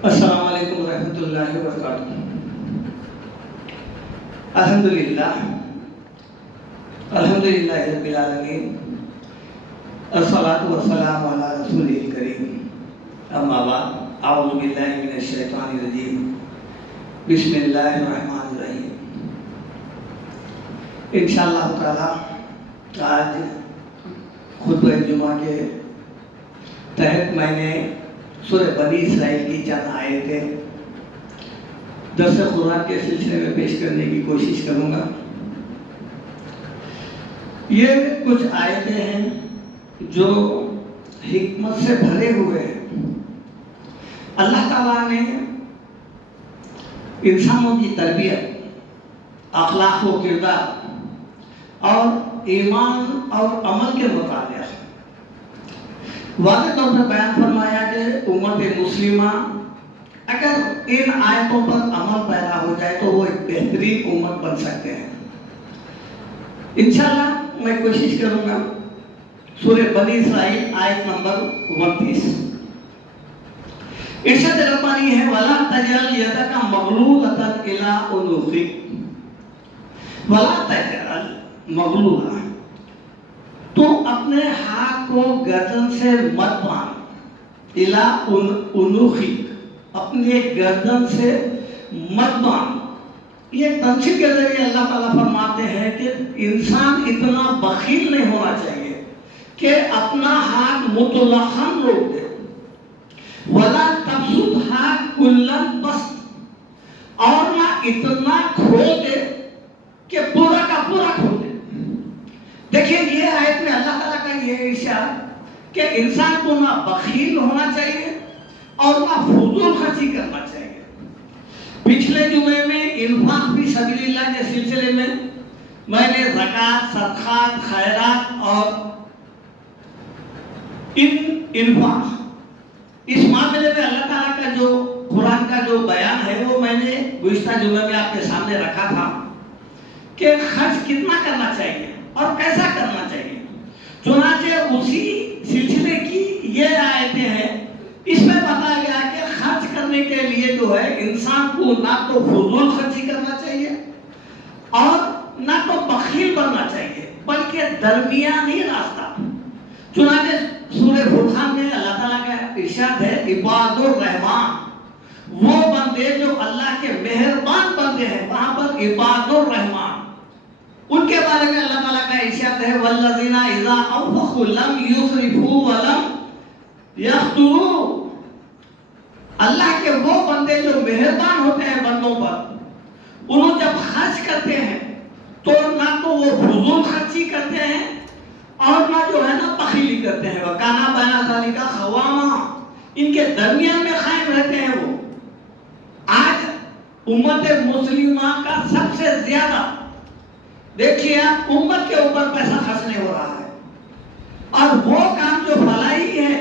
السلام علیکم ورحمۃ اللہ وبرکاتہ۔ الحمدللہ رب العالمین، الصلاۃ والسلام علی رسول الکریم، اما بعد، اعوذ باللہ من الشیطان الرجیم، بسم اللہ الرحمن الرحیم۔ انشاءاللہ تعالی آج خطبہ جمعہ کے تحت میں نے سورہ بنی اسرائیل کی چند آیتیں درس قرآن کے سلسلے میں پیش کرنے کی کوشش کروں گا۔ یہ کچھ آیتیں ہیں جو حکمت سے بھرے ہوئے ہیں۔ اللہ تعالیٰ نے انسانوں کی تربیت، اخلاق و کردار اور ایمان اور عمل کے متعلق واضح طور پر بیان فرمایا کہ امت مسلمہ اگر ان آیتوں پر عمل پیدا ہو جائے تو وہ ایک بہترین امت بن سکتے ہیں۔ انشاءاللہ میں کوشش کروں گا۔ سورہ بنی اسرائیل آیت نمبر 29، ارشاد ربانی ہے وَلَا تَجْعَلْ يَدَكَ مَغْلُولَةً إِلَىٰ عُنُقِكَ، وَلَا تَجْعَلْ مَغْلُولَةً، تو اپنے ہاتھ کو گردن سے مت باندھ، اِلَىٰ عُنُقِكَ، اپنے گردن سے مت باندھ۔ یہ تنصیب کے ذریعے اللہ تعالیٰ فرماتے ہیں کہ انسان اتنا بخیل نہیں ہونا چاہیے کہ اپنا ہاتھ مطلقاً روک دے۔ وَلَا تَبْسُطْهَا كُلَّ الْبَسْطِ، اور نہ اتنا کھول دے کہ پورا کا پورا کھول دے۔ دیکھیں یہ آیت میں اللہ تعالیٰ کا یہ ارشاد کہ انسان کو نہ بخیل ہونا چاہیے اور نہ فضول خرچی کرنا چاہیے۔ پچھلے جمعے میں انفاق فی سبیل اللہ کے سلسلے میں نے زکوٰۃ، صدقات، خیرات اور انفاق، اس معاملے میں اللہ تعالیٰ کا جو قرآن کا جو بیان ہے وہ میں نے گزشتہ جمعے میں آپ کے سامنے رکھا تھا کہ خرچ کتنا کرنا چاہیے اور کیسا کرنا چاہیے۔ چنانچہ اسی سلسلے کی یہ آیتیں ہیں، اس میں بتایا گیا کہ خرچ کرنے کے لیے جو ہے انسان کو نہ تو فضول خرچی کرنا چاہیے اور نہ تو بخیل بننا چاہیے، بلکہ درمیانی راستہ۔ چنانچہ سورہ فرقان میں اللہ تعالیٰ کا ارشاد ہے عباد الرحمان، وہ بندے جو اللہ کے مہربان بندے ہیں، وہاں پر عباد الرحمان ان کے بارے میں اللہ تعالیٰ کا ارشاد ہے والذین اذا انفقوا لم یسرفوا ولم یقتروا، اللہ کے وہ بندے جو مہربان ہوتے ہیں بندوں پر، انہوں جب خرچ کرتے ہیں تو نہ تو وہ فضول خرچی کرتے ہیں اور نہ جو ہے نا بخیلی کرتے ہیں، وَكَانَ بَيْنَ ذَلِكَ قَوَامًا، ان کے درمیان میں قائم رہتے ہیں۔ وہ آج امت مسلمہ کا سب سے زیادہ دیکھیے آپ امت کے اوپر پیسہ خرچ نہیں ہو رہا ہے، اور وہ کام جو فلاحی ہے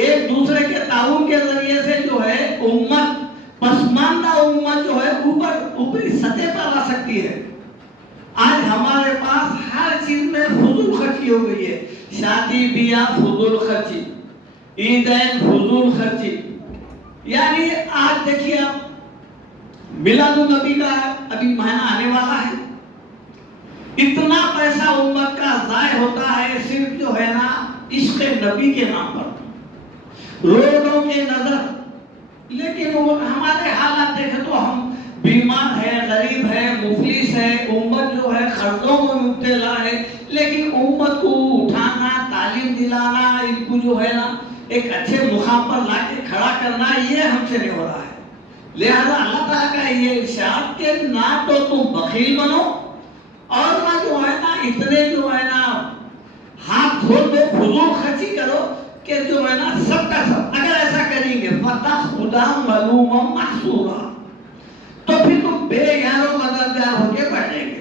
ایک دوسرے کے تعاون کے ذریعے سے جو ہے امت، پسماندہ امت جو ہے اوپری سطح پر آ سکتی ہے۔ آج ہمارے پاس ہر چیز میں فضول خرچی ہو گئی ہے، شادی بیاہ فضول خرچی، عیدین فضول خرچی، یعنی آج دیکھیے آپ میلاد النبی کا ابھی مہینہ آنے والا ہے، اتنا پیسہ امت کا ضائع ہوتا ہے صرف جو ہے نا عشق نبی کے نام پر، روڈوں کے نظر۔ لیکن ہمارے حالات دیکھیں تو ہم بیمار ہے، غریب ہے، مفلس ہے، امت جو ہے قرضوں میں مبتلا ہے، لیکن امت کو اٹھانا، تعلیم دلانا، ان کو جو ہے نا ایک اچھے مقام پر لا کے کھڑا کرنا، یہ ہم سے نہیں ہو رہا ہے۔ لہذا اللہ تعالیٰ کا یہ ارشاد کہ نہ تو تم بخیل بنو اور نہ جو ہے نا اتنے جو ہے نا ہاتھ کھول دو، فضول خرچی کرو کہ جو ہے نا سب کا سب اگر ایسا کریں گے فَتَخْرُجَ مَلُومًا مَحْصُورًا، تو پھر تم بے یار و مددگار ہو کے بیٹھیں گے،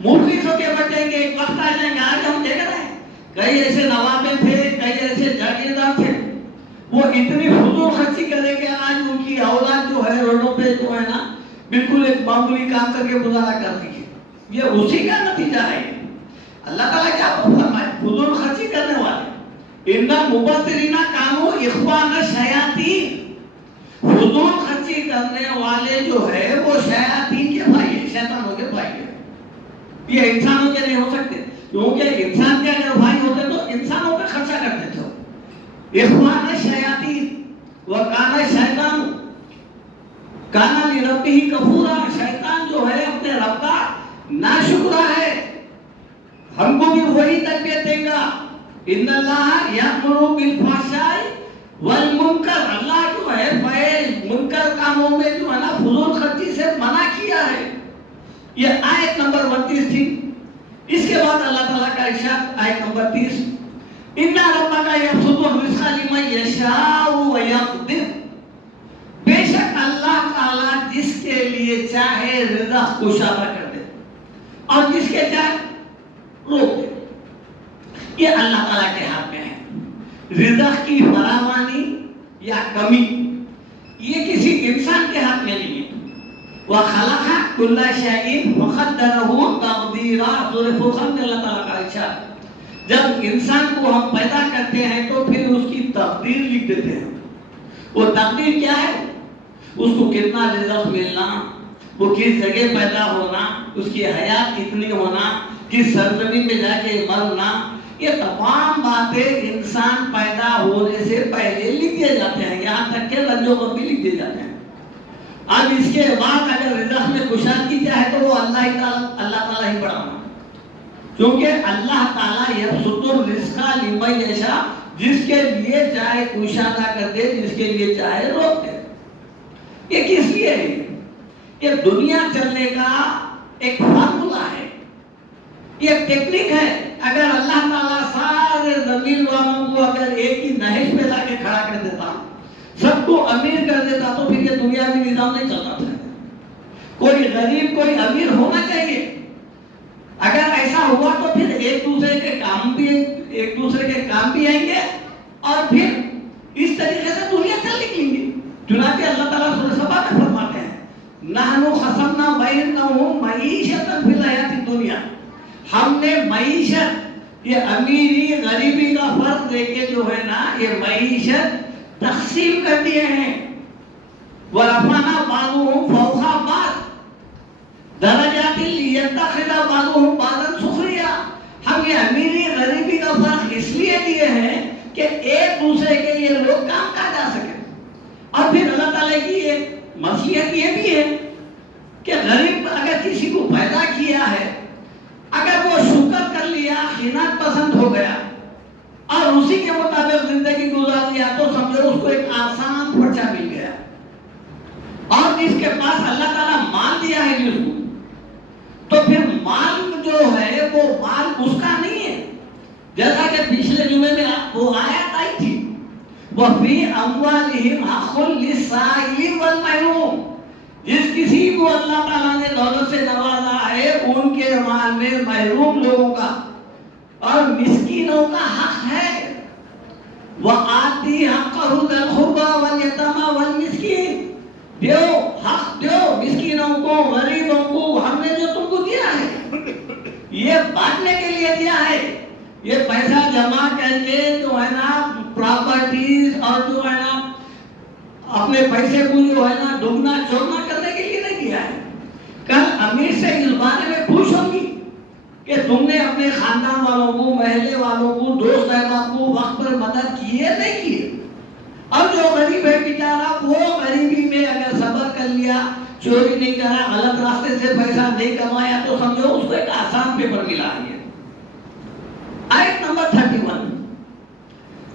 مفلس ہو کے بیٹھیں گے۔ ایک وقت آ جائیں گے، آج ہم دیکھ رہے ہیں کئی ایسے نوابے تھے، کئی ایسے جاگیردار تھے، وہ اتنی فضول خرچی کریں کہ آج ان کی اولاد جو ہے روڈوں پہ جو ہے نا بالکل ایک معمولی کام کر کے گزارا کر رہی ہے۔ یہ اسی کا نتیجہ ہے۔ اللہ تعالیٰ کیا فرمائے فضول خرچی کرنے والے ان المبذرین کانوا اخوان الشیاطین، فضول خرچی کرنے والے جو ہے وہ شیاطین کے بھائی ہیں، شیطانوں کے بھائی ہیں. یہ انسانوں کے نہیں ہو سکتے، کیونکہ انسان کے اگر بھائی ہوتے تو انسانوں پہ خرچہ کرتے تھے. اخوان الشیاطین وکان الشیطان کان لربہ کفورا. شیطان جو ہے اپنے رب کا ناشکرا ہے. ہم کو بھی وہی تربیت دے گا. ان اللہ یأمر بالفحشاء والمنکر. اللہ جو ہے فحش منکر کاموں میں جو ہے نا فضول خرچی سے منع کیا ہے. یہ آیت نمبر 32 تھی. اس کے بعد اللہ تعالیٰ کا ارشاد آیت نمبر 30 ان ربک یبسط الرزق لمن یشاء ویقدر. بے شک اللہ تعالیٰ جس کے لیے چاہے رزق کشادہ کر دے اور جس کے چاہے روک دے. یہ اللہ تعالیٰ کے ہاتھ میں ہے. رزق کی فراوانی یا کمی یہ کسی انسان کے ہاتھ میں نہیں ہے. وَخَلَقَ كُلَّ شَيْءٍ وَقَدَّرَهُ تَقْدِيرًا. سورہ فرقان میں اللہ تعالیٰ کا ارشاد، جب انسان کو ہم پیدا کرتے ہیں تو پھر اس کی تقدیر لکھ دیتے ہیں. وہ تقدیر کیا ہے؟ اس کو کتنا رزق ملنا، وہ کس جگہ پیدا ہونا، اس کی حیات کتنی ہونا، کس سرزمین میں جا کے مرنا، یہ تمام باتیں انسان پیدا ہونے سے پہلے لکھ دیے جاتے ہیں. یہاں تک کہ رنج و غم بھی لکھ دیے جاتے ہیں. اب اس کے بعد اگر رزق میں کشادگی چاہے تو وہ اللہ تعالیٰ ہی بڑا ہونا، کیونکہ اللہ تعالیٰ یبسط الرزق لمن یشاء، جس کے لیے چاہے کشادہ کر دے، جس کے لیے چاہے روک دے. یہ کس لیے ہے؟ یہ دنیا چلنے کا ایک فارمولا ہے، یہ ٹیکنک ہے. اگر اللہ تعالیٰ سارے زمین والوں کو اگر ایک ہی نہج پہ لا کے کھڑا کر دیتا، سب کو امیر کر دیتا، تو پھر یہ دنیاوی نظام نہیں چلنا تھا. کوئی غریب کوئی امیر ہونا چاہیے. اگر ایسا ہوا تو پھر ایک دوسرے کے کام بھی آئیں گے اور پھر اس طریقے سے دنیا چل نکلیں گی. چنانچہ اللہ تعالیٰ سورہ سبا میں فرماتے ہیں نحن خصمنا بینہم معیشۃ فی الحیاۃ الدنیا. ہم نے معیشت، یہ امیری غریبی کا فرق دے کے جو ہے نا یہ معیشت تقسیم کر دیے ہیں. ورفعنا بعضهم فوق بعض درجات لیتخذ بعضهم بعضا سخریا. ہم یہ امیری غریبی کا فرق اس لیے دیے ہیں کہ ایک دوسرے کے یہ لوگ کام کر جا سکے. اور پھر اللہ تعالیٰ کی ایک مصلحت یہ بھی ہے کہ غریب اگر کسی کو پیدا کیا ہے، اگر وہ شکر کر لیا، خیانت پسند ہو گیا اور اسی کے مطابق زندگی گزار لیا، تو سمجھو اس کو ایک آسان پرچہ مل گیا. اور جس کے پاس اللہ تعالیٰ مال دیا ہے جس کو، تو پھر مال جو ہے وہ مال اس کا نہیں ہے. جیسا کہ پچھلے جمعے میں وہ آیت آئی تھی وَفِي أَمْوَالِهِمْ حَقٌّ لِلسَّائِلِ وَالْمَحْرُومِ. جس کسی کو اللہ تعالیٰ نے دولت سے نوازا ہے ان کے مال میں محروم لوگوں کا اور مسکینوں کا حق ہے. وَآتِ حَقَّهُ ذَا الْقُرْبَى وَالْيَتَامَى وَالْمِسْكِينِ. دیو حق دیو مسکینوں کو، غریبوں کو. ہم نے جو تم کو دیا ہے یہ بانٹنے کے لیے دیا ہے. یہ پیسہ جمع کر کے جو ہے نا پراپرٹیز اور جو ہے نا اپنے پیسے کو جو ہے نا دگنا چوگنا کرنے کے لیے نہیں دیا ہے. کل امیر سے اس بارے میں پوچھوں گی کہ تم نے اپنے خاندان والوں کو، محلے والوں کو، دوست احباب کو وقت پر مدد کی ہے نہیں کی ہے. اور جو غریب ہے بیچارہ وہ غریبی میں اگر صبر کر لیا، چوری نہیں کرا، غلط راستے سے پیسہ نہیں کمایا، تو سمجھو اس کو ایک آسان پیپر ملا ہے. آیت نمبر 31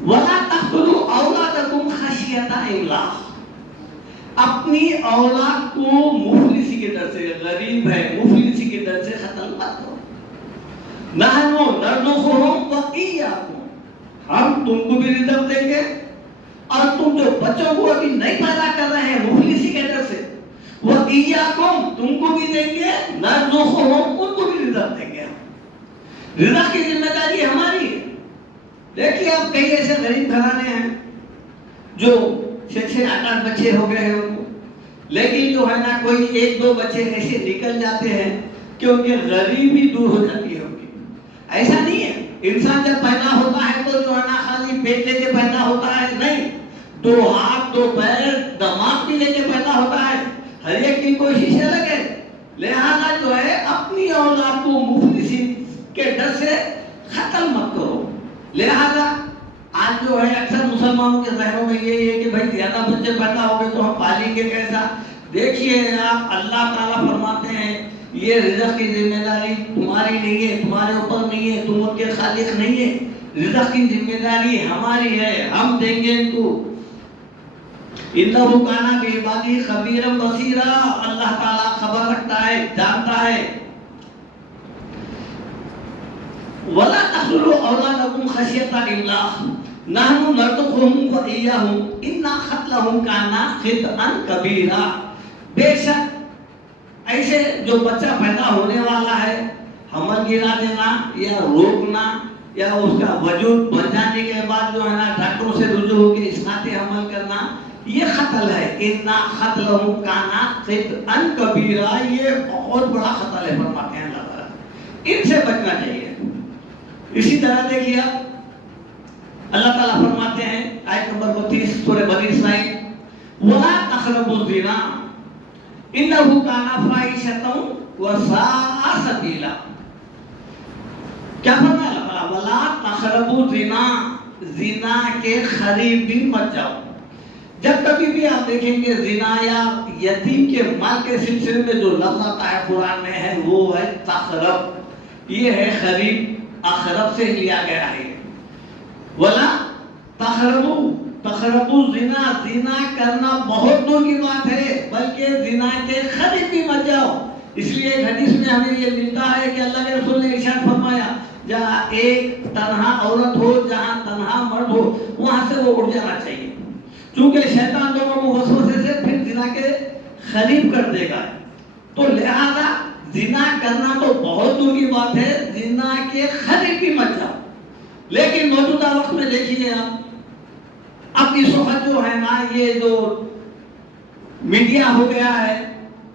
وَلَا تَقْتُلُوا أَوْلَادَكُمْ خَشْيَةَ إِمْلَاقٍ. اپنی اولاد کو مفلسی کے ڈر سے، غریب ہے مفلسی کے ڈر سے قتل مت کرو. نَحْنُ نَرْزُقُهُمْ وَإِيَّاكُمْ. ہم تم کو بھی رزق دیں گے اور تم جو بچوں کو ابھی نہیں پیدا کر رہے ہیں مفلسی کے ڈر سے، وَإِيَّاكُمْ تم کو بھی دیں گے، نَرْزُقُهُمْ ان کو بھی رزق دیں گے. رزق کی ذمہ داری ہماری ہے. دیکھیے اب کئی ایسے غریب گھرانے ہیں جو 6-8 بچے ہو گئے ہیں ان کو، لیکن جو ہے نا کوئی 1-2 بچے ایسے نکل جاتے ہیں کہ ان کی غریبی دور ہو جاتی ہے ان کی. ایسا نہیں ہے انسان جب پیدا ہوتا ہے تو جو ہے نا خالی پیٹ لے کے پیدا ہوتا ہے، نہیں. دو ہاتھ دو پیر دماغ بھی لے کے پیدا ہوتا ہے، ہر ایک کی کوشش الگ ہے. لہذا جو ہے اپنی اولاد کو مفلسی کے ڈر سے قتل مت کرو. لہذا آج جو ہے اکثر مسلمانوں کے ذہنوں میں یہ ہے کہ بھائی زیادہ بچے پیدا ہو گئے تو ہم پالیں گے کیسا. دیکھیے آپ، اللہ تعالیٰ فرماتے ہیں یہ رزق کی ذمہ داری تمہاری نہیں ہے، تمہارے اوپر نہیں ہے، تم ان کے خالق نہیں ہے. رزق کی ذمہ داری ہماری ہے، ہم دیں گے ان کو. اِنَّهُ كَانَ بِعِبَادِهِ خَبِيرًا بَصِيرًا، اللہ تعالیٰ خبر رکھتا ہے، جانتا ہے. وَلَا تَقْتُلُوا أَوْلَادَكُمْ خَشْيَةَ إِمْلَاقٍ نَحْنُ نَرْزُقُهُمْ وَإِيَّاكُمْ إِنَّ قَتْلَهُمْ كَانَ خِطْئًا كَبِيرًا. بے شک ایسے جو بچہ پیدا ہونے والا ہے، حمل گرا دینا یا روکنا یا اس کا وجود بن جانے کے بعد جو ہے نا ڈاکٹروں سے رجوع ہو کے اسقاط حمل کرنا، یہ قتل ہے. اِنَّ قَتْلَهُمْ كَانَ خِطْئًا كَبِيرًا، یہ بہت بڑا قتل ہے فرماتے ہیں اللہ تعالیٰ. ان سے بچنا چاہیے. اسی طرح دیکھیے اللہ تعالیٰ فرماتے ہیں آیت نمبر 32 سورہ بنی اسرائیل، وَلَا تَقْرَبُوا الزِّنَا إِنَّهُ كَانَ فَاحِشَةً وَسَاءَ سَبِيلًا. کیا فرمایا اللہ تعالیٰ؟ وَلَا تَقْرَبُوا الزِّنَا، زنا کے قریب بھی مت جاؤ. جب کبھی بھی آپ دیکھیں گے زنا یا یتیم کے مال کے سلسلے میں جو لفظ آتا ہے قرآن میں ہے وہ ہے تقرب، یہ ہے قریب، اقرب سے لیا گیا ہے. ولا تقربوا الزنا، زنا کرنا بہت دور کی بات ہے، بلکہ زنا کے قریب بھی مت جاؤ. اس لیے ایک حدیث میں ہمیں یہ ملتا ہے کہ اللہ کے رسول نے ارشاد فرمایا جہاں ایک تنہا عورت ہو، جہاں تنہا مرد ہو، وہاں سے وہ اٹھ جانا چاہیے، کیونکہ شیطان دونوں کو وسوسے سے پھر زنا کے قریب کر دے گا. تو لہذا زنا کرنا تو بہت دور کی بات ہے، زنا کے قریب بھی مت جاؤ. لیکن موجودہ وقت میں دیکھیے آپ، اب اس وقت جو ہے نا یہ جو میڈیا ہو گیا ہے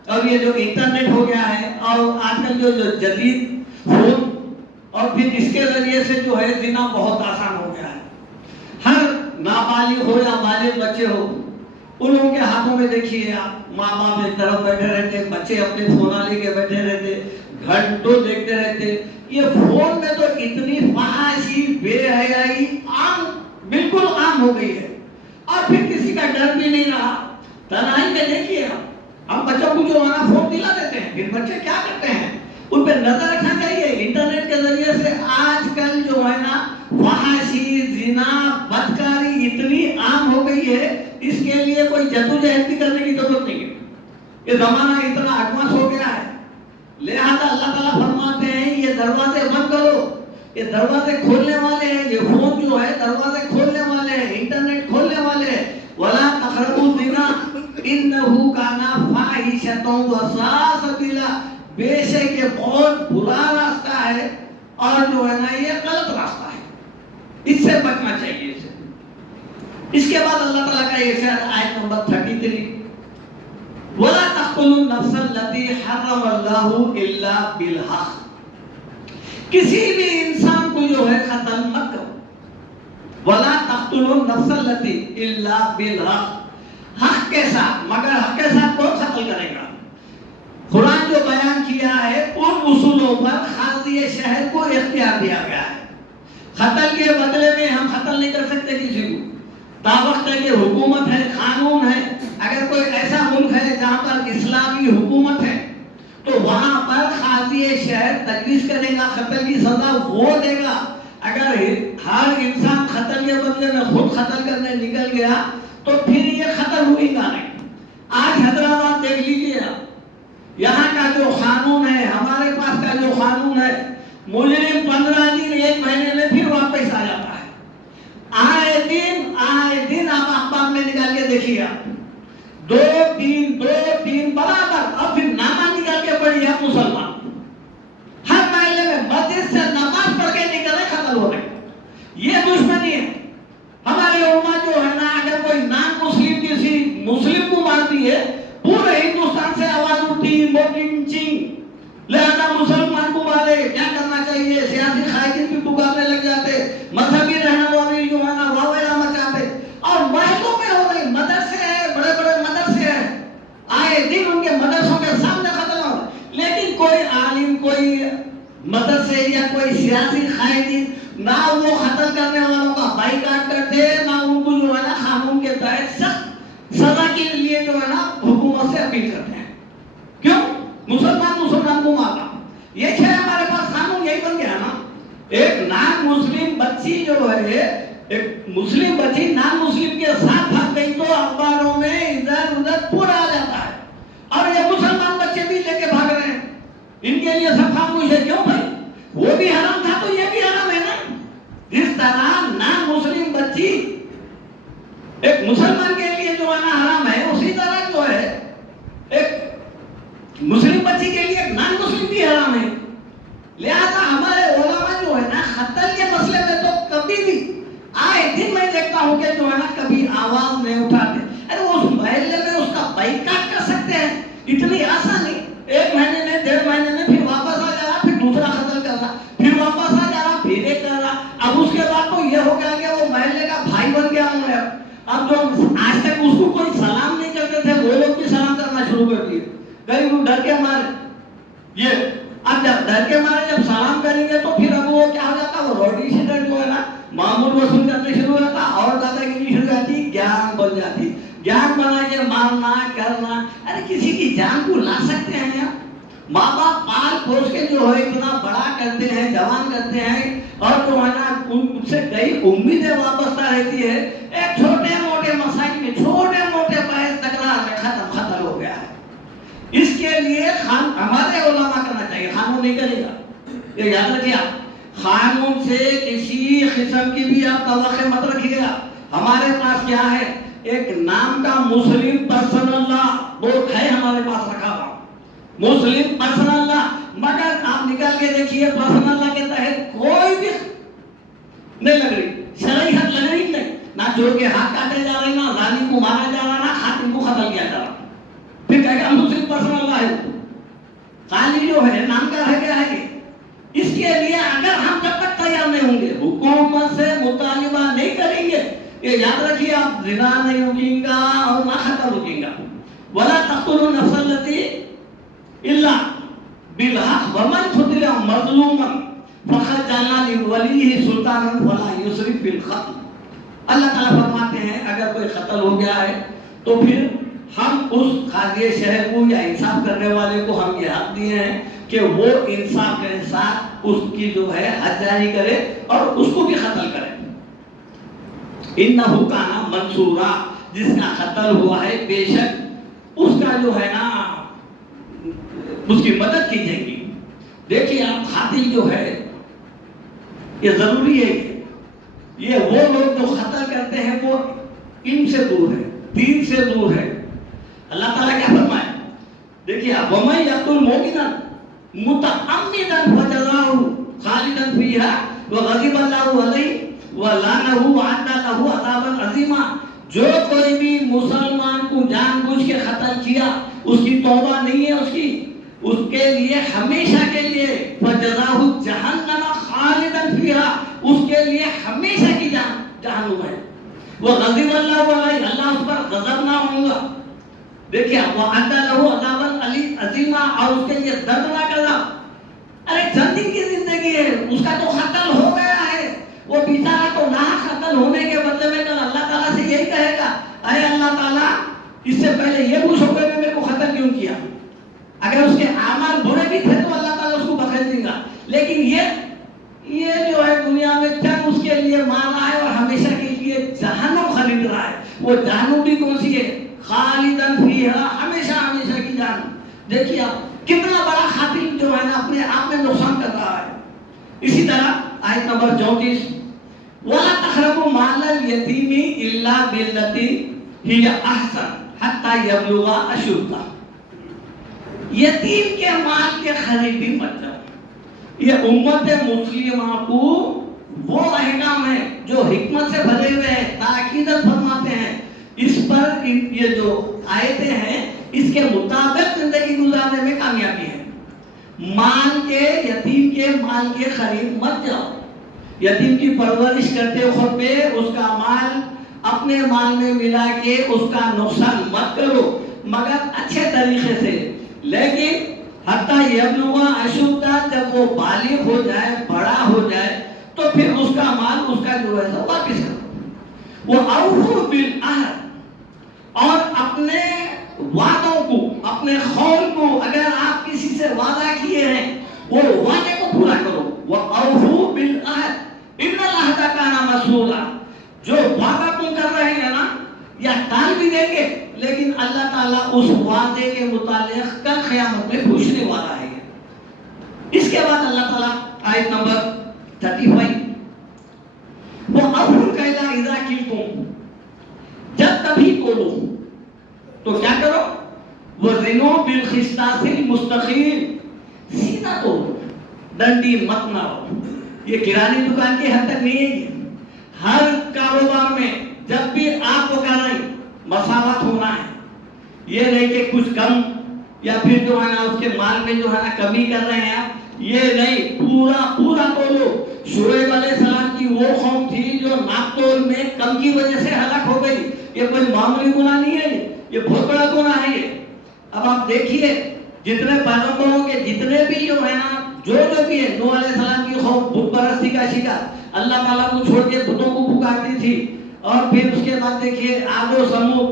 اور یہ جو انٹرنیٹ ہو گیا ہے اور آج کل جو جدید فون اور پھر اس کے ذریعے سے جو ہے زنا بہت آسان ہو گیا ہے. ہر نابالغ ہو یا بالغ بچے ہو، ان لوگوں کے ہاتھوں میں دیکھیے آپ، ماں باپ ایک طرف بیٹھے رہتے، بچے اپنے فون لے کے بیٹھے رہتے، گھنٹوں دیکھتے رہتے. یہ فون میں تو اتنی فحاشی، بے حیائی عام، بالکل عام ہو گئی ہے اور پھر کسی کا ڈر بھی نہیں رہا. تنہائی میں دیکھیے ہم بچوں کو جو ہے نا فون دلا دیتے ہیں، پھر بچے کیا کرتے ہیں، ان پہ نظر رکھنا چاہیے. انٹرنیٹ کے ذریعے سے آج کل جو ہے نا فحاشی، زنا، بدکاری اتنی عام ہو گئی ہے، اس کے لیے کوئی جدوجہد بھی کرنے کی ضرورت نہیں ہے. یہ زمانہ اتنا ایڈوانس ہو گیا ہے. لہذا اللہ تعالیٰ فرماتے ہیں یہ دروازے بند کرو، یہ دروازے کھولنے والے ہیں، یہ فون جو ہے دروازے کھولنے والے ہیں، انٹرنیٹ کھولنے والے ہیں. وَلَا تَقْرَبُوا الزِّنَا إِنَّهُ كَانَ فَاحِشَةً وَسَاءَ سَبِيلًا، بے شک یہ بہت برا راستہ ہے اور جو ہے نا یہ غلط راستہ ہے، اس سے بچنا چاہیے. اس کے بعد اللہ تعالیٰ کا یہ ارشاد آیت نمبر 33، وَلَا تَقْتُلُوا النَّفْسَ الَّتِي حَرَّمَ اللَّهُ إِلَّا بِالْحَقِّ، کسی بھی انسان کو جو ہے قتل مت کرو. وَلَا تَقْتُلُوا النَّفْسَ الَّتِي إِلَّا بِالْحَقِّ، حق کے ساتھ، مگر حق کے ساتھ کون قتل کرے گا؟ قرآن جو بیان کیا ہے ان اصولوں پر قاضی شہر کو اختیار دیا گیا ہے. قتل کے بدلے میں ہم قتل نہیں کر سکتے کسی کو، تاوقت ہے کہ حکومت ہے، قانون ہے. اگر کوئی ایسا ملک ہے جہاں پر اسلامی حکومت ہے تو وہاں پر قاضی شہر تجویز کرے گا، قتل کی سزا وہ دے گا. اگر ہر انسان قتل کے بدلے میں خود قتل کرنے نکل گیا تو پھر یہ قتل ہوئی گا نہیں. آج حیدرآباد دیکھ لیجیے آپ، یہاں کا جو قانون ہے، ہمارے پاس کا جو قانون ہے، مجرم 15 دن 1 مہینے میں پھر واپس آ جاتا ہے. آئے دن آپ اخبار میں نکال کے دیکھیے آپ، 2 دن برابر. اور پھر نامہ نکال کے پڑھیے آپ مسلمان، ہر محلے میں مسجد سے نماز پڑھ کے نکلے قتل ہو رہے. یہ دشمنی ہے. ہمارے علماء جو ہے نا اگر کوئی نان مسلم کسی مسلم کو مارتی ہے، پورے ہندوستان سے آواز اٹھتی لنچنگ. لہذا مسلمان کو مارے کیا کرنا چاہیے، سیاسی قائدین بھی پکارنے لگ جاتے، مذہبی رہنما بھی جو ہے نا واویلا مچاتے. اور محلوں میں یا کوئی سیاسی قائدین نہ وہ قتل کرنے والوں کا بائیکاٹ کرتے ہیں، نہ ان کو جو ہے نا قانون کے تحت سخت سزا کے لیے جو ہے نا حکومت سے اپیل کرتے ہیں. کیوں؟ مسلمان کو مارا. یہ ہے ہمارے پاس قانون، یہی بن گیا نا. ایک نان مسلم بچی جو ہے، ایک مسلم بچی نان مسلم کے ساتھ بھاگ گئی تو اخباروں میں ادھر ادھر پورا آ جاتا ہے، اور یہ مسلمان بچے بھی لے کے بھاگ رہے ہیں. ان کے لیے سب خاموش ہے. کیوں بھائی؟ وہ بھی حرام تھا تو یہ بھی حرام ہے نا. جس طرح نان مسلم بچی ایک مسلمان کے لیے جو ہے نا حرام ہے، اسی طرح جو ہے ایک مسلم بچی کے لیے ایک نان مسلم بھی حرام ہے. لہذا ہمارے علماء جو ہے نا قتل کے مسئلے میں تو کبھی بھی آئے دن میں دیکھتا ہوں کہ جو ہے نا کبھی آواز نہیں اٹھاتے. ارے اس محلے میں اس کا بائیکاٹ کر سکتے ہیں، اتنی آسان نہیں. 1 مہینے میں 1.5 مہینے میں پھر واپس آ جا رہا، پھر دوسرا قتل کر رہا، پھر واپس آ جا رہا، پھر ایک کر رہا. اب اس کے بعد تو یہ ہو گیا کہ وہ محلے کا بھائی بن گیا ہوں. اب جو آج تک اس کو کوئی سلام نہیں کرتے تھے، وہ لوگ بھی سلام کرنا شروع کر دیے. کئی وہ ڈر کے مارے یہ اب جب ڈر کے مارے جب سلام کریں گے تو پھر اب وہ کیا ہو جاتا، وہ روٹی شیٹر جو ہے نا معمول وصول کرنے شروع ہوتا، اور دادا گیری شروع ہو جاتی، گیان بن جاتی. گیان بنا کے مارنا کرنا. ارے کسی کی جان کو لا سکتے ہیں یا ماں باپ پال پوس کے جو ہے اتنا بڑا کرتے ہیں، جوان کرتے ہیں، اور جو ہے نا ان سے کئی امیدیں وابستہ رہتی ہے. ایک چھوٹے موٹے مسائل میں چھوٹے موٹے بحث تکرار میں ختم ہو گیا ہے. اس کے لیے ہمارے علماء کرنا چاہیے. قانون نہیں کرے گا، یہ یاد رکھیے. آپ قانون سے کسی قسم کی بھی آپ توقع مت رکھیے گا. ہمارے پاس کیا ہے، ایک نام کا مسلم پرسنل لا بورڈ ہے ہمارے پاس رکھا ہوا، مسلم پرسنل لا. مگر آپ نکال کے دیکھیے پرسنل لا کے تحت کوئی بھی نہیں لگ رہی، شرعی حد لگ رہی نہیں. نہ چور کے ہاتھ کاٹے جا رہے، نہ ظالم کو مارا جا رہا، نہ خاتم کو قتل کیا جا رہا. پھر کہے گا مسلم پرسنل لا ہے، خالی جو ہے نام کا رہ گیا ہے. اس کے لیے اگر ہم جب تک تیار نہیں ہوں گے، حکومت سے مطالبہ نہیں کریں گے، یہ یاد رکھیے آپ، زنا نہیں رکیں گا اور نہ قتل رکیں گا. وَلَا تَقْتُلُوا النَّفْسَ الَّتِي إِلَّا بِالْحَقِّ وَمَنْ قُتِلَ مَظْلُومًا فَقَدْ جَعَلْنَا لِوَلِيِّهِ سُلْطَانًا فَلَا يُسْرِفْ فِي الْقَتْلِ. اللہ تعالیٰ فرماتے ہیں اگر کوئی قتل ہو گیا ہے تو پھر ہم اس قاضی شہر کو یا انصاف کرنے والے کو ہم یہ حق دیے ہیں کہ وہ انصاف کے ساتھ اس کی جو ہے حد جاری کرے اور اس کو بھی قتل کرے. انہو کانا منصورا، جس کا قتل ہوا ہے بے شک اس کا جو ہے نا اس کی مدد کی جائے گی. دیکھیے آپ، قاتل جو ہے یہ ضروری ہے کہ یہ وہ لوگ جو قتل کرتے ہیں وہ ان سے دور ہے، دین سے دور ہے. اللہ تعالیٰ کیا فرمائے، دیکھیے آپ، وَمَن يَقْتُلْ مُؤْمِنًا مُتَعَمِّدًا فَجَزَاؤُهُ خَالِدًا فِيهَا وَغَضِبَ اللَّهُ عَلَيْهِ وَلَعَنَهُ وَأَعَدَّ لَهُ عَذَابًا عَظِيمًا. جو کوئی بھی مسلمان کو جان بوجھ کے قتل کیا، اس کی توبہ نہیں ہے، اس کے لیے ہمیشہ کے لیے فَجَزَاؤُهُ جَهَنَّمَ خَالِدًا فِيهَا، اس کے لیے ہمیشہ کی جہنم ہے. وَغَضِبَ اللَّهُ عَلَيْهِ، اللہ اس پر غضبناک ہوگا. دیکھیے وَأَعَدَّ لَهُ عَذَابًا عَظِيمًا، اور اس کے لیے دردناک عذاب. ارے چند دن کی زندگی ہے، اس کا تو قتل ہو گیا ہے، وہ بیچارہ تو نہ قتل ہونے کے بدلے میں کل اللہ تعالیٰ سے یہی کہے گا، اے اللہ تعالیٰ اس سے پہلے یہ پوچھو کہ میرے کو قتل کیوں کیا. اگر اس کے اعمال برے بھی تھے تو اللہ تعالیٰ اس کو بخش دے گا. لیکن یہ جو ہے دنیا میں چند اس کے لیے مانا ہے اور ہمیشہ کے لیے جہنم خرید رہا ہے. وہ جہنم بھی کون سی ہے، خالدن فیہا، ہمیشہ ہمیشہ کی جہنم. دیکھیے آپ کتنا بڑا قاتل جو ہے نا اپنے آپ میں نقصان کر رہا ہے. اسی طرح آیت نمبر 34، وَلَا تَقْرَبُوا مَالَ الْيَتِيمِ إِلَّا بِالَّتِي هِيَ أَحْسَنُ حَتَّى يَبْلُغَ أَشُدَّهُ. یتیم کے مال کے قریب بھی مت جاؤ. یہ امت مسلمہ کو وہ احکام ہیں جو حکمت سے بھرے ہوئے ہیں، تاکیدت فرماتے ہیں. اس پر یہ جو آیتیں ہیں اس کے مطابق زندگی گزارنے میں کامیابی ہے. مال کے، یتیم کے مال کے قریب مت جاؤ. یتیم کی پرورش کرتے وقت پہ اس کا مال اپنے مال میں ملا کے اس کا نقصان مت کرو، مگر اچھے طریقے سے. لیکن حتیٰ یبلغ اشدہ، جب وہ بالغ ہو جائے، بڑا ہو جائے، تو پھر اس کا مال اس کا جو ہے واپس کرو۔ وہ اوفوا بالعہد، اور اپنے وعدوں کو، اپنے قول کو، اگر آپ کسی سے وعدہ کیے ہیں وہ وعدے کو پورا کرو۔ وَأَوْفُوا بِالْعَهْدِ إِنَّ الْعَهْدَ كَانَ مَسْئُولًا، جو وعدہ تم کر رہے ہیں نا، یا ٹال بھی دیں گے لیکن اللہ تعالیٰ اس وعدے کے متعلق کل قیامت میں پوچھنے والا ہے۔ اس کے بعد اللہ تعالیٰ آیت نمبر 35، وَأَوْفُوا الْكَيْلَ إِذَا كِلْتُمْ، جب کبھی تولو تو کیا کرو؟ وَزِنُوا بِالْقِسْطَاسِ الْمُسْتَقِيمِ، سیدھا تولو، ڈنڈی مت مارو۔ یہ کرانی دکان کی حد تک نہیں ہے، ہر کاروبار میں جب بھی آپ کو کہنا ہے مساوات ہونا ہے، یہ نہیں کہ کچھ کم یا پھر جو ہے نا اس کے مال میں جو ہے نا کمی کر رہے ہیں آپ، یہ نہیں، پورا پورا تولو۔ شعیب علیہ السلام کی وہ قوم تھی جو ناپتول میں کم کی وجہ سے ہلاک ہو گئی۔ یہ کوئی معمولی گناہ نہیں ہے، یہ بہت بڑا گناہ ہے یہ۔ اب آپ دیکھیے جتنے پیغمبروں کے جتنے بھی جو ہے نا جو بھی ہے، نوح علیہ السلام کی قوم بت پرستی کا شکار، اللہ تعالیٰ کو چھوڑ کے بتوں کو پکارتی تھی، اور پھر اس کے بعد دیکھیے عاد و ثمود،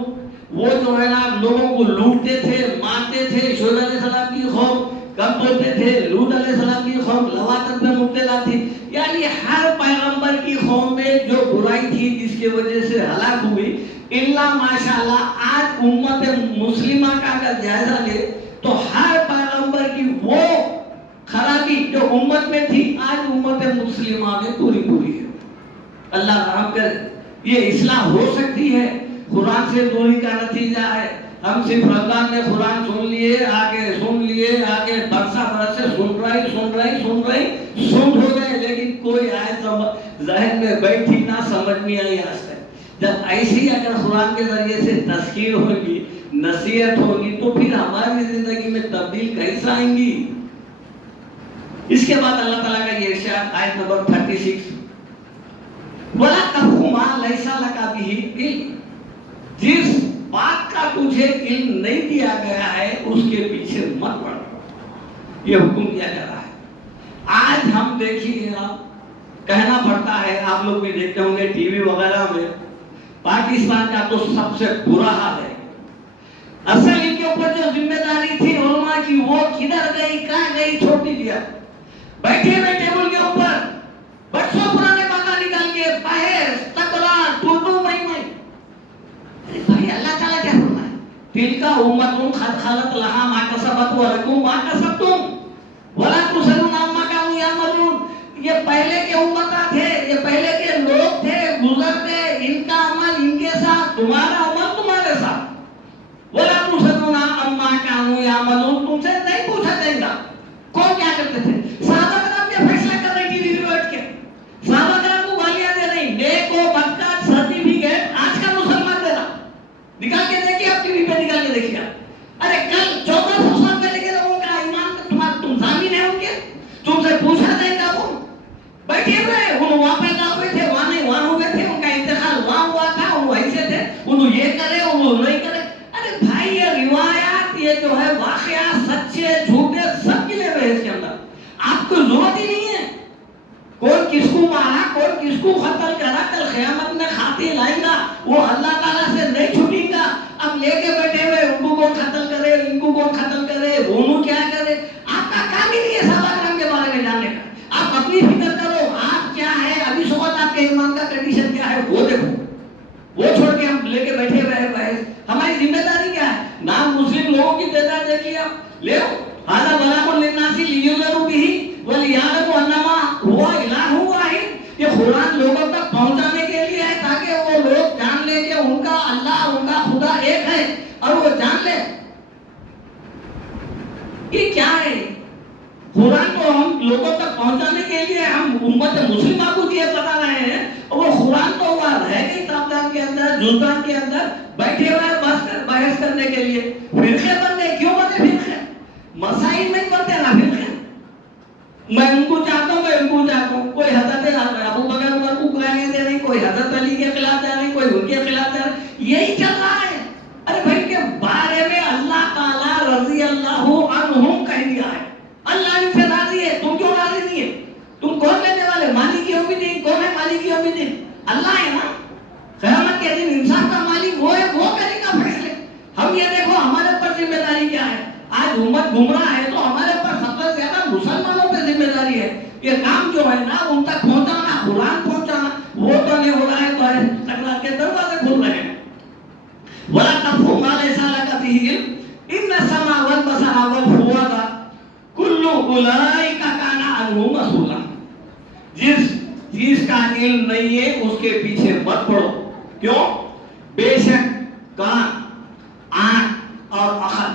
وہ جو ہے نا لوگوں کو لوٹتے تھے، مارتے تھے۔ شعیب علیہ السلام کی قوم کم بولتے تھے، لوط علیہ السلام کی قوم لواطت میں مبتلا تھی۔ یعنی ہر پیغمبر کی قوم میں جو برائی تھی جس کی وجہ سے ہلاک ہوئی، اللہ ماشاءاللہ آج امت مسلمہ کا اگر جائزہ لے تو ہر پیغمبر کی وہ خرابی جو امت میں تھی آج امت مسلمہ میں پوری پوری ہے۔ اللہ رحم کرے، یہ اصلاح ہو سکتی ہے، قرآن سے دوری کا نتیجہ ہے۔ ہم صرف رمضان میں قرآن سن لیے، آگے سن لیے، آگے برسہ برسے سن رہے ہو گئے، لیکن کوئی آیت ذہن میں بیٹھی نہ، سمجھ میں آئی آج تک۔ جب ایسی اگر قرآن کے ذریعے سے تذکیر ہوگی، نصیحت ہوگی، تو پھر ہماری زندگی میں تبدیل کیسے آئیں گی؟ اس کے بعد اللہ تعالیٰ کا یہ ارشاد آیت نمبر 36، وَلَا تَقْفُ مَا لَيْسَ لَكَ بِهِ عِلْمٌ، جس بات کا تجھے علم نہیں دیا گیا ہے اس کے پیچھے مت پڑ۔ یہ حکم دیا جا رہا ہے۔ آج ہم دیکھیے، کہنا پڑتا ہے، آپ لوگ بھی دیکھتے ہوں گے ٹی وی وغیرہ میں، پاکستان کا تو سب سے برا حال ہے۔ اصل ان کے اوپر جو ذمہ داری تھی علماء کی، وہ کدھر گئی، کہاں گئی، چھوڑ دیا۔ بیٹھے ہوئے ٹیبل کے اوپر برسوں پرانے باتیں نکال کے باہر تکرار اردو میں ارے بھائی اللہ تعالیٰ کیا فرمایا؟ تلک امۃ قد خلت لها ما کسبت ولکم ما کسبتم ولا تسألون عما كانوا يعملون۔ یہ پہلے کے امتاں تھے، یہ پہلے کے لوگ تھے، گزر گئے، ان کا عمل ان کے ساتھ، تمہارا عمل تمہارے ساتھ۔ ولا تسألون عما كانوا يعملون، تم سے نہیں پوچھا جائے گا کون کیا کرتے تھے۔ صحابہ کرام کے فیصلہ کر رہی تھی ٹی وی بیٹھ کے، صحابہ کرام کو گالیاں دے رہی، نیک و بد کا سرٹیفکیٹ آج کا مسلمان دے رہا، نکال کے دیکھیے آپ ٹی وی پہ، نکال کے دیکھیے آپ۔ ارے کل 1400 سال پہلے کے لوگوں کا ایمان، تم ضامن ہیں ان کے، تم سے پوچھا جائے گا۔ وہ بیٹھے ہوئے، وہ وہاں پیدا ہوئے تھے، وہاں نہیں وہاں ہوئے تھے، ان کا انتقال وہاں ہوا تھا، وہ ایسے تھے، انہوں یہ کرے انہوں نہیں کرے۔ ارے بھائی یہ روایات، یہ جو ہے واقعات سچے جھوٹے سب ملے ہوئے اس کے اندر، آپ کو ضرورت ہی نہیں ہے کون کس کو مارا، کون کس کو قتل کرا، کل قیامت میں خاطر لائے گا، وہ اللہ تعالیٰ سے نہیں چھوٹے گا۔ اب لے کے بیٹھے ہوئے ان کو کون قتل کرے، ان کو کون قتل کرے، وہ کیا کرے، آپ کا کام ہی نہیں ہے صحابہ کرام کے بارے میں جاننے کا۔ آپ اپنی فکر کرو، آپ کیا ہے ابھی اس وقت، آپ کے ایمان کا کنڈیشن کیا ہے وہ دیکھو، وہ چھوڑ کے ہم لے کے بیٹھے ہوئے ہیں بحث۔ ہماری ذمہ داری کیا ہے؟ نام مسلم لوگوں کی تعداد دیکھیے آپ، لے هذا بلاغ للناس لينذروا به وليعلموا انما هو اله واحد۔ یہ قرآن لوگوں تک پہنچانے کے لیے ہے تاکہ وہ لوگ جان لیں کہ ان کا اللہ، ان کا خدا ایک ہے، اور وہ جان لیں۔ یہ کیا ہے؟ قرآن کو ہم لوگوں تک پہنچانے کے لیے ہم امت مسلمہ کو یہ بتا رہے ہیں، اور وہ قرآن تو وہ رہ گئی تابدان کے اندر، جزدان کے اندر بیٹھے ہوئے بحث کرنے کے لیے۔ فرقے بننے کیوں بنے فرقے؟ مسائل نہیں بنتے نا فرقے۔ میں ان کو چاہتا ہوں، میں ان کو چاہتا ہوں، کوئی حضرت ابو بکر عمر کو گالیاں دے رہی، کوئی حضرت علی کے خلاف جا رہی، کوئی ان کے خلاف جا رہی، یہی چل رہا ہے۔ ارے بھائی کے بارے میں اللہ تعالیٰ رضی اللہ عنہم کہہ دیا اگر گمراہ ہے تو ہمارے اوپر سب سے زیادہ مسلمانوں پہ ذمہ داری ہے. یہ کام جو ہے نا ان تک پہنچانا، قرآن پہنچانا، وہ تو نہیں ہو رہا ہے تو ہے تکرار کے دروازے کھل رہے ہیں. وَلَا تَقْفُ مَا لَيْسَ لَكَ بِهِ عِلْمٌ إِنَّ السَّمْعَ وَالْبَصَرَ وَالْفُؤَادَ كُلُّ أُولَٰئِكَ كَانَ عَنْهُ مَسْئُولًا. جس چیز کا علم نہیں ہے اس کے پیچھے مت پڑو. کیوں؟ بے شک کان، آنکھ اور عقل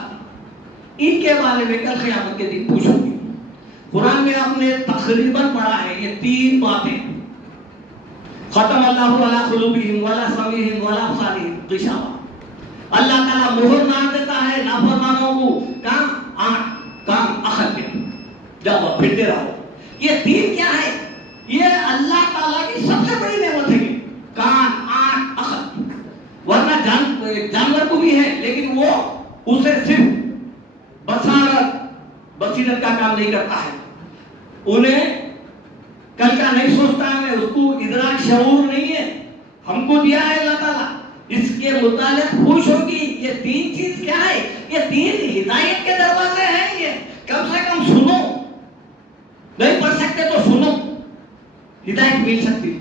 ان کے بارے میں کل قیامت کے دن پوچھوں گی. قرآن میں آپ نے تقریباً پڑھا ہے یہ 3 باتیں. ختم اللہ علی قلوبہم وعلی سمعہم وعلی ابصارہم غشاوہ. اللہ تعالیٰ مہر مار دیتا ہے نافرمانوں کو کان، آنکھ، کان، عقل پہ. جب آپ پھرتے رہو. یہ 3 کیا ہے؟ یہ اللہ تعالیٰ کی سب سے بڑی نعمت ہے. کان، آنکھ، عقل. ورنہ جانور کو بھی ہے لیکن وہ اسے صرف بصیرت کا کام نہیں کرتا ہے. انہیں کل کا نہیں سوچتا ہے، اس کو ادراک شعور نہیں ہے. ہم کو دیا ہے اللہ تعالیٰ. اس کے متعلق خوش ہوگی. یہ 3 چیز کیا ہے؟ یہ 3 ہدایت کے دروازے ہیں. یہ کم سے کم سنو. نہیں پڑھ سکتے تو سنو، ہدایت مل سکتی.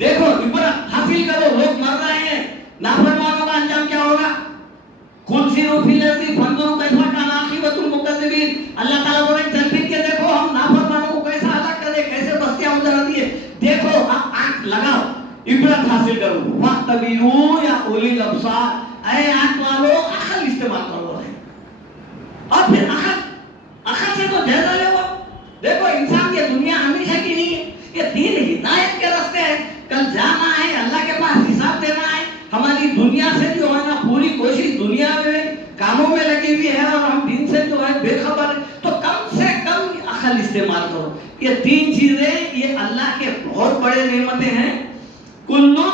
دیکھو عبرت حاصل کرو. لوگ مر رہے ہیں، نافرمانوں کا انجام کیا ہوگا؟ قُلْ سِیرُوا فِی الْأَرْضِ فَانْظُرُوا کَیْفَ کَانَ عَاقِبَةُ الْمُکَذِّبِینَ. اللہ تعالیٰ بولے چل پھر کے دیکھو ہم نافرمانوں کو کیسا ہلاک کرے، کیسے بستیاں اجڑ دی ہے. دیکھو اب آنکھ لگاؤ، عبرت حاصل کرو. فَاتَّبِعُوا یا اُولی الْأَبْصَارِ. اے آنکھ والو عقل استعمال کرو. اور پھر عقل سے تو جائزہ لے. دیکھو انسان یہ دنیا ہمیشہ کی نہیں ہے. یہ 3 ہدایت کے راستے ہیں. کل جانا ہے، اللہ کے پاس حساب دینا ہے. ہماری دنیا سے جو ہے نا پوری کوشش دنیا میں کاموں میں لگی ہوئی ہے اور ہم دین سے جو ہے بے خبر ہے. تو کم سے کم عقل استعمال کرو. یہ 3 چیزیں یہ اللہ کے بہت بڑے نعمتیں ہیں. کلو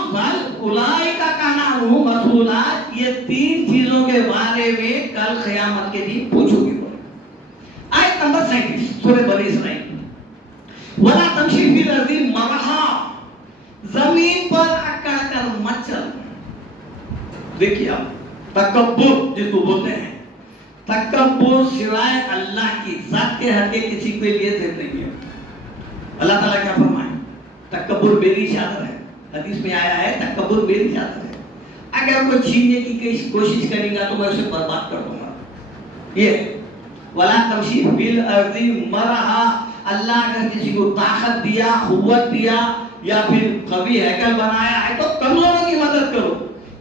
اولئک کان عنہ مسئولا. یہ 3 چیزوں کے بارے میں کل قیامت کے دن پوچھو گے. آیت نمبر 37 سورہ بنی اسرائیل. وَلَا تَمْشِ فِی الْأَرْضِ مَرَحًا. زمین پر اکڑ کر مت چل. دیکھیے آپ تکبر جس کو بولتے ہیں، تکبر سوائے اللہ کی ذات کے ہٹ کے کسی کے لیے ذکر نہیں ہے. اللہ تعالیٰ کیا فرمائے؟ تکبر میری چادر ہے. حدیث میں آیا ہے تکبر میری چادر ہے. اگر کوئی چھیننے کی کوشش کرے گا تو میں اسے برباد کر دوں گا. یہ وَلَا تَمْشِ فِی الْأَرْضِ مَرَحًا. اللہ اگر کسی کو طاقت دیا، قوت دیا یا پھر قوی ہیکل بنایا ہے تو کمزوروں کی مدد کرو.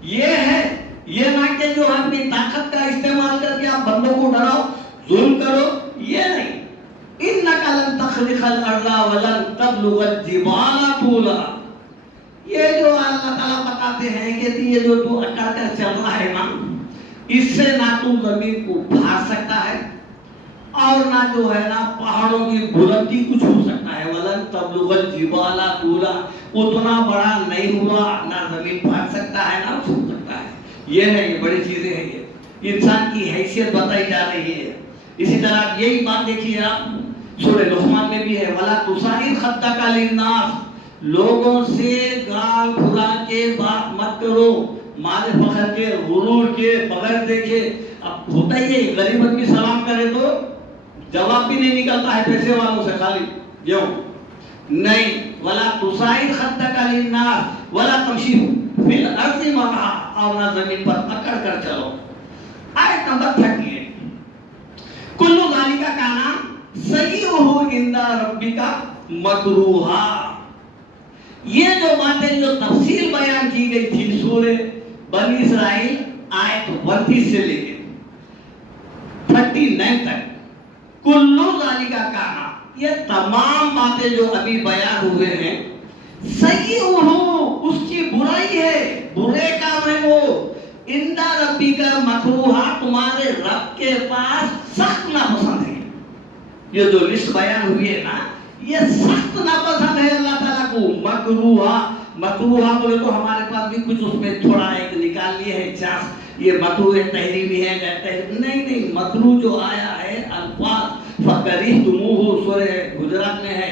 یہ ہے، یہ نہ کہ جو اپنی طاقت کا استعمال کر کے آپ بندوں کو ڈراؤ، ظلم کرو. یہ نہیں. إِنَّكَ لَن تَخْرِقَ الْأَرْضَ وَلَن تَبْلُغَ الْجِبَالَ طُولًا. یہ جو اللہ تعالیٰ بتاتے ہیں کہ یہ جو تو اکڑ کر چل رہا ہے نا، اس سے نہ تو زمین کو بھاگ سکتا ہے اور نہ جو ہے نا پہاڑوں کی بلندی کچھ ہو سکتا ہے. وَلَن تَبْلُغَ الْجِبَالَ طُولًا. اتنا بڑا نہیں ہوا، نہ زمین بھاگ سکتا ہے نہ چھو سکتا ہے. یہ ہے، یہ بڑی چیزیں ہیں. یہ انسان کی حیثیت بتائی جا رہی ہے. اسی طرح یہی بات دیکھیے آپ سورہ لقمان میں بھی ہے. وَلَا تُصَعِّرْ خَدَّكَ لِلنَّاسِ. لوگوں سے گال کھلا کے بات مت کرو، مال فخر کے، غرور کے، بغیر دیکھے. اب ہوتا ہی ہے غریب آدمی سلام کرے تو جواب بھی نہیں نکلتا ہے پیسے والوں سے خالی یوں نہیں. وَلَا تُصَعِّرْ خَدَّكَ لِلنَّاسِ وَلَا تَمْشِ فِی الْأَرْضِ مَرَحًا. اور نہ زمین پر اکڑ کر چلو. آیت نمبر 38. کُلُّ ذَلِکَ کَانَ سَیِّئُهُ عِندَ رَبِّکَ مَکْرُوہًا. یہ جو باتیں جو تفصیل بیان کی گئی تھی سورہ بنی اسرائیل آیت 32 سے لے کے 39 تک، کلو ذالکا کانا، یہ تمام باتیں جو ابھی بیان ہوئے ہیں، سیئہ اس کی برائی ہے، برے کام ہے وہ. اندہ ربی کا مکروہا، تمہارے رب کے پاس سخت ناپسند ہے. یہ جو لسٹ بیان ہوئی ہے نا، یہ سخت ناپسند ہے اللہ تعالیٰ کو. مکروہا، مکروہا بولے تو ہمارے پاس بھی کچھ اس میں تھوڑا ایک نکال لیے ہے چانس. یہ مکروہ تحریمی ہے نہیں. مکروہ جو آیا ہے الفاظ فَكَرِهْتُمُوهُ سورہ حجرات میں ہے،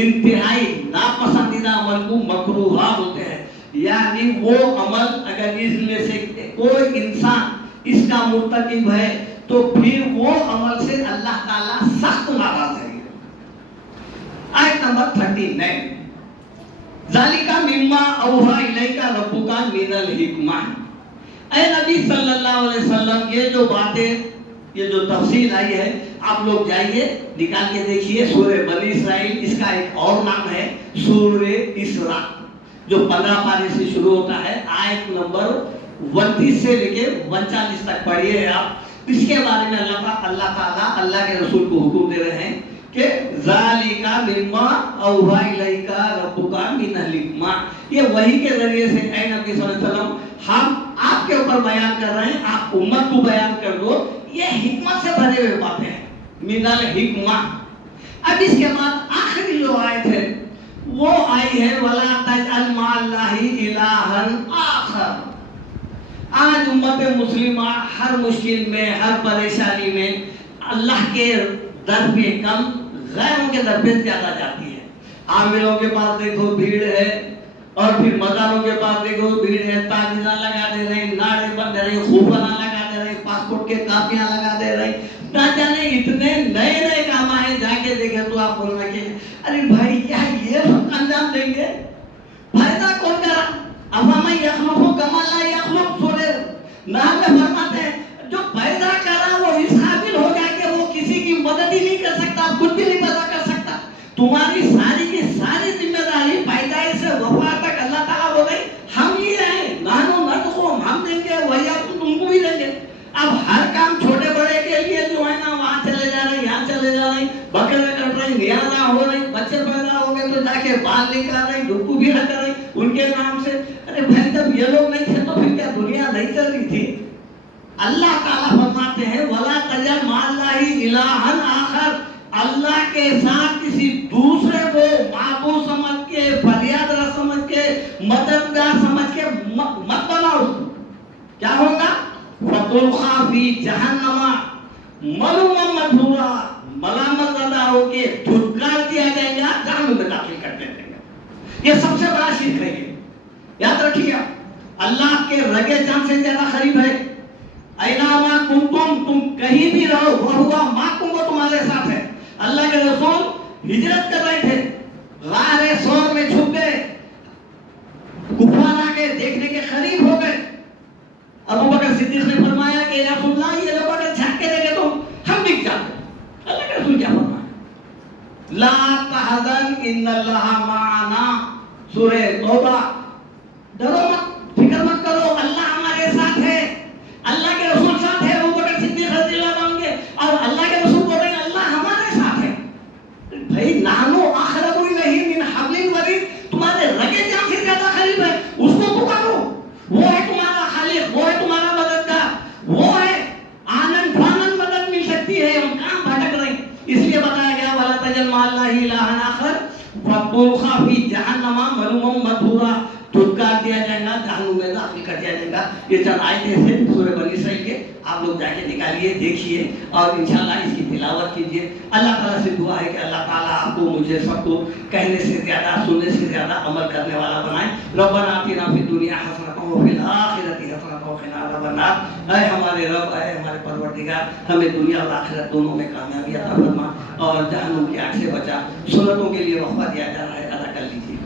انتہائی ناپسندیدہ عمل کو مکروہا بولتے ہیں. یعنی وہ عمل اگر اس میں سے کوئی انسان اس کا مرتکب ہے تو پھر وہ عمل سے اللہ تعالیٰ سخت ناراض ہے. آیت نمبر 39 ذالک مما اوحی الیک ربک من الحکمہ. اے نبی صلی اللہ علیہ وسلم یہ جو باتیں یہ جو تفصیل آئی ہے آپ لوگ جائیے نکال کے دیکھیے. سورہ بنی اسرائیل اس کا ایک اور نام ہے سورہ اسراء جو 15 پارے سے شروع ہوتا ہے. آیت نمبر 29 سے لے کے 39 تک پڑھیے آپ. اس کے بارے میں اللہ تعالیٰ اللہ کے رسول کو حکم دے رہے ہیں کہ ذالک مما اوحی الیک ربک من الحکمہ. یہ وحی کے ذریعے سے اے نبی صلی اللہ علیہ وسلم ہم آپ کے اوپر بیان کر رہے ہیں, آپ امت کو بیان کر دو. یہ حکمت سے بھرے ہوئے باتیں ہیں من الحکمہ. اب اس کے بعد آخری جو آیت ہے وہ آئی ہے وَلَا تَجْعَلْ مَعَ اللَّهِ إِلَٰهًا آخَرَ. آج امت مسلمہ ہر مشکل میں ہر پریشانی میں اللہ کے در پہ کم غیروں کے در پہ زیادہ جاتی ہے. عاملوں کے پاس دیکھو بھیڑ ہے اور پھر مزاروں کے پاس دیکھو بھیڑ ہے. تعویذاں لگا دے رہے ہیں, نعرے بند دے رہے ہیں, خوفنا لگا دے رہے ہیں, پاسپورٹ کے کاپیاں لگا دے رہے ہیں, نہ جانے اتنے نئے نئے کام آئے. جا کے دیکھے تو آپ بول رہے کہ ارے بھائی کیا یہ سب انجام دیں گے؟ فائدہ کون کرا؟ افمن یخلق کما لا یخلق. سورہ نحل میں فرماتے ہیں جو پیدا کرا وہ اس قابل ہو گیا کہ وہ کسی کی مدد ہی نہیں کر سکتا, خود بھی نہیں پیدا کر سکتا. تمہاری ساری کی ساری ذمہ داری پیدائش سے وفات تک اللہ تعالیٰ بول رہے ہم ہی ہیں. نانو نرزقو ہم دیں گے وہی آپ تم کو بھی دیں گے. اب ہر کام چھوٹے بڑے کے لیے جو ہے نا وہاں چلے جا رہے ہیں, یہاں چلے جا رہے ہیں, بکرے کٹ رہے ہیں, نیازاں ہو رہے ہیں, بچے پیدا ہو گئے تو جا کے بال لے کر آ رہے ہیں, ڈبو بھی رکھ رہے ہیں ان کے نام سے. ارے بھائی جب یہ لوگ نہیں تھے تو پھر کیا دنیا نہیں چل رہی تھی؟ اللہ تعالیٰ فرماتے ہیں وَلَا تَجْعَلْ مَعَ اللَّهِ إِلَٰهًا آخَرَ. اللہ کے ساتھ کسی دوسرے کو معبود سمجھ کے, فریاد رس سمجھ کے, مددگار سمجھ کے مت بناؤ. کیا ہوگا؟ فَتُلْقَىٰ فِي جَهَنَّمَ مَلُومًا مَدْحُورًا. ملامت زدہ ہو کے دھتکار دیا جائے گا, جہنم میں داخل کر دیا جائے گا. یہ سب سے بڑا شرک ہے. یاد رکھیے اللہ کے رگے جان سے زیادہ قریب ہے. اینما کنتم, تم کہیں بھی رہو, وہوا معکم, وہ تمہارے ساتھ ہے. اللہ کے رسول ہجرت کر رہے تھے, غار ثور میں چھپ گئے, کفار آ کے دیکھنے کے قریب ہو گئے. ابو بکر صدیق نے فرمایا کہ یا رسول اللہ یہ لوگ اگر جھانک کے دیکھے تو ہم دکھ جاتے. اللہ کے رسول کیا فرمایا؟ لا تحزن ان اللہ معنا. سورہ توبہ. ڈرو مت, فکر مت کرو, اللہ ہمارے ساتھ ہے. اللہ کے رسول ساتھ ہے. ابو بکر صدیق رضی اللہ عنہ کے اور اللہ کے رسول بول رہے ہیں اللہ ہمارے ساتھ ہے. بھائی نانو اقرب الیہ من حبل الورید, تمہارے رگے جان سے زیادہ قریب ہے. اس کو پکارو, وہ ہے تمہارا خالق, وہ ہے تمہارا مددگار, وہ ہے آنن فانن مدد مل سکتی ہے. ہم کہاں بھٹک رہے ہیں؟ اس لیے بتایا گیا وَلَا تَجْعَلْ مَعَ اللَّهِ إِلَٰهًا آخَرَ فَتُلْقَىٰ فِي جَهَنَّمَ مَلُومًا مَدْحُورًا. دھتکار دیا جائے گا, جہنم میں داخل کر دیا جائے گا. یہ چند آیتیں ہیں سورہ بنی اسرائیل کے, آپ لوگ جا کے نکالیے, دیکھیے اور انشاءاللہ اس کی تلاوت کیجیے. اللہ تعالیٰ سے دعا ہے کہ اللہ تعالیٰ آپ کو مجھے سب کو کہنے سے زیادہ سننے سے زیادہ عمل کرنے والا بنائے. ربنا آتنا فی الدنیا حسنۃ وفی الآخرۃ حسنۃ وقنا عذاب النار. اے ہمارے رب, اے ہمارے پروردگار, ہمیں دنیا اور آخرت دونوں میں کامیابی عطا فرما اور جہنم کی آگ سے بچا. سنتوں کے لیے وقفہ دیا جا رہا ہے, ادا کر لیجیے.